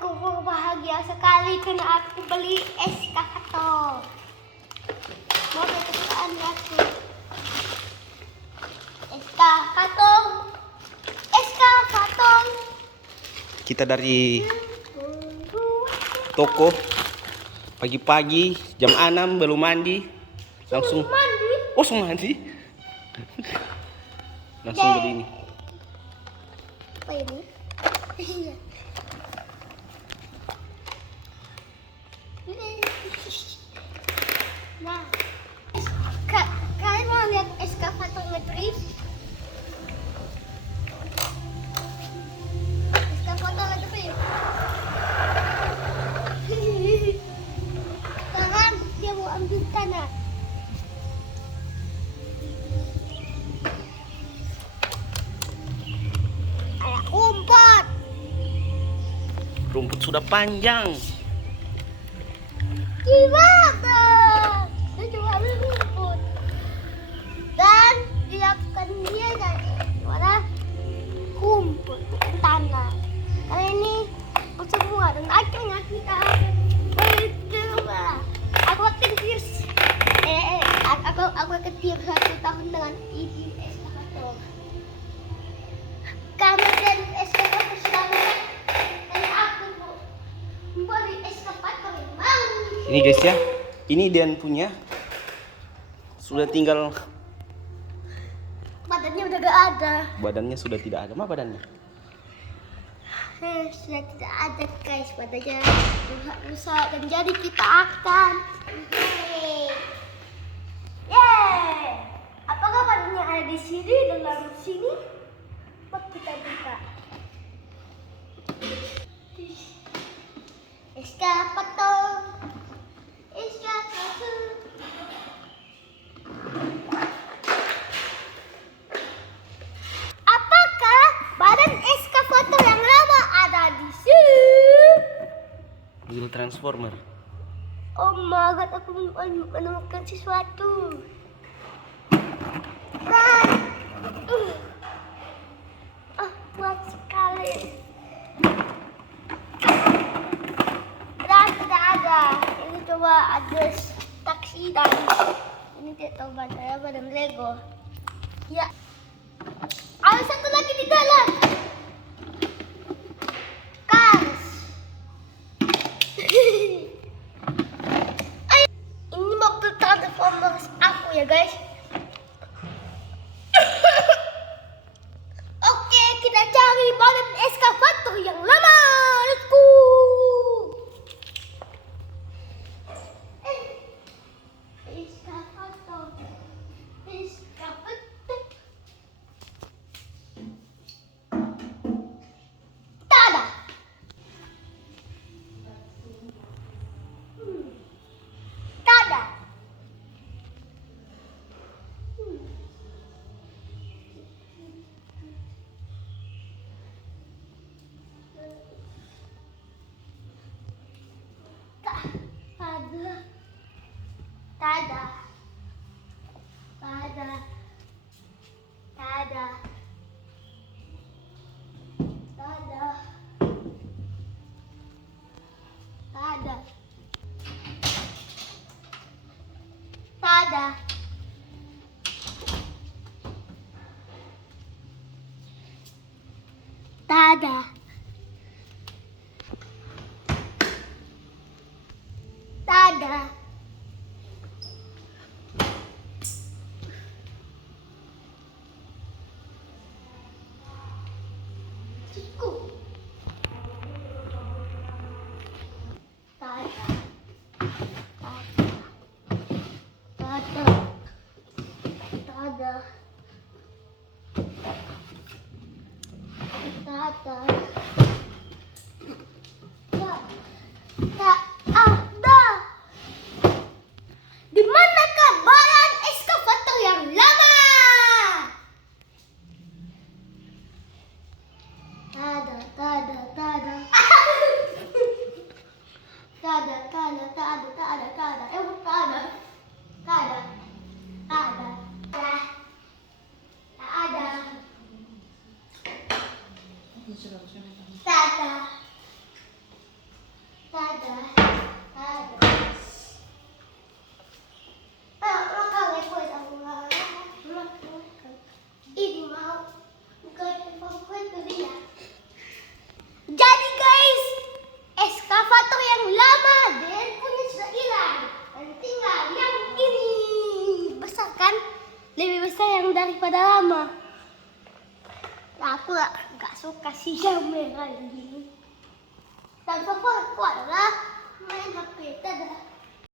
Aku berbahagia sekali karena aku beli eskavator. Mau kesukaan aku. Eskavator. Kita dari toko pagi-pagi jam 6 belum mandi. Langsung mandi. Oh, langsung mandi. Langsung beli ini. Apa ini? Nah, kalian mau lihat eskavator ngedrift? Eskavator ngedrift. Sekarang dia mau ambil tanah. Ada rumput. Rumput sudah panjang. Gimana? Dia cuma ambil rumput. Dan dilakukan dia dari warna rumput, bukan tanah. Karena ini semua dan akhirnya kita bercoba. Aku akan aku akan tiap 1 tahun dengan ini eskavator. Karena dan eskavator sudah lewat dan aku membeli eskavator yang baru. Ini guys ya, ini Dian punya. Sudah tinggal Badannya udah gak ada. badannya sudah tidak ada. Mana badannya? Sudah tidak ada guys, badannya rusak dan jadi kita akan apakah badannya ada di sini dalam sini? Kita buka. Eskavator. Apakah badan eskavator yang lama ada di sini? Wheel transformer. Oh my god, aku menemukan sesuatu. Kuat sekali. Tidak ada. Ini coba ada taksi dan ini tidak tahu badan Lego. Ya. Ada satu lagi di dalam. Cars. Ini mobil Transformers aku ya guys. Oke, kita cari badan eskavator yang lama. Let's go. Eskavator. Tada. Tada. Tada. Tada. Tada. Tada. Tada. Tada. Tada. Tada. Cukup. Tada. Tada. Tada. Tada. Tak ada. Di manakah badan eskavator yang lama? Tada, tada, tada. Tada, tada, tada, tada, tada. Tada. Tada. Tada. Tak ada. Tada. yang daripada lama. Nah, aku nggak suka sih yang merah ini. Dan kuat lah main HP, dadah.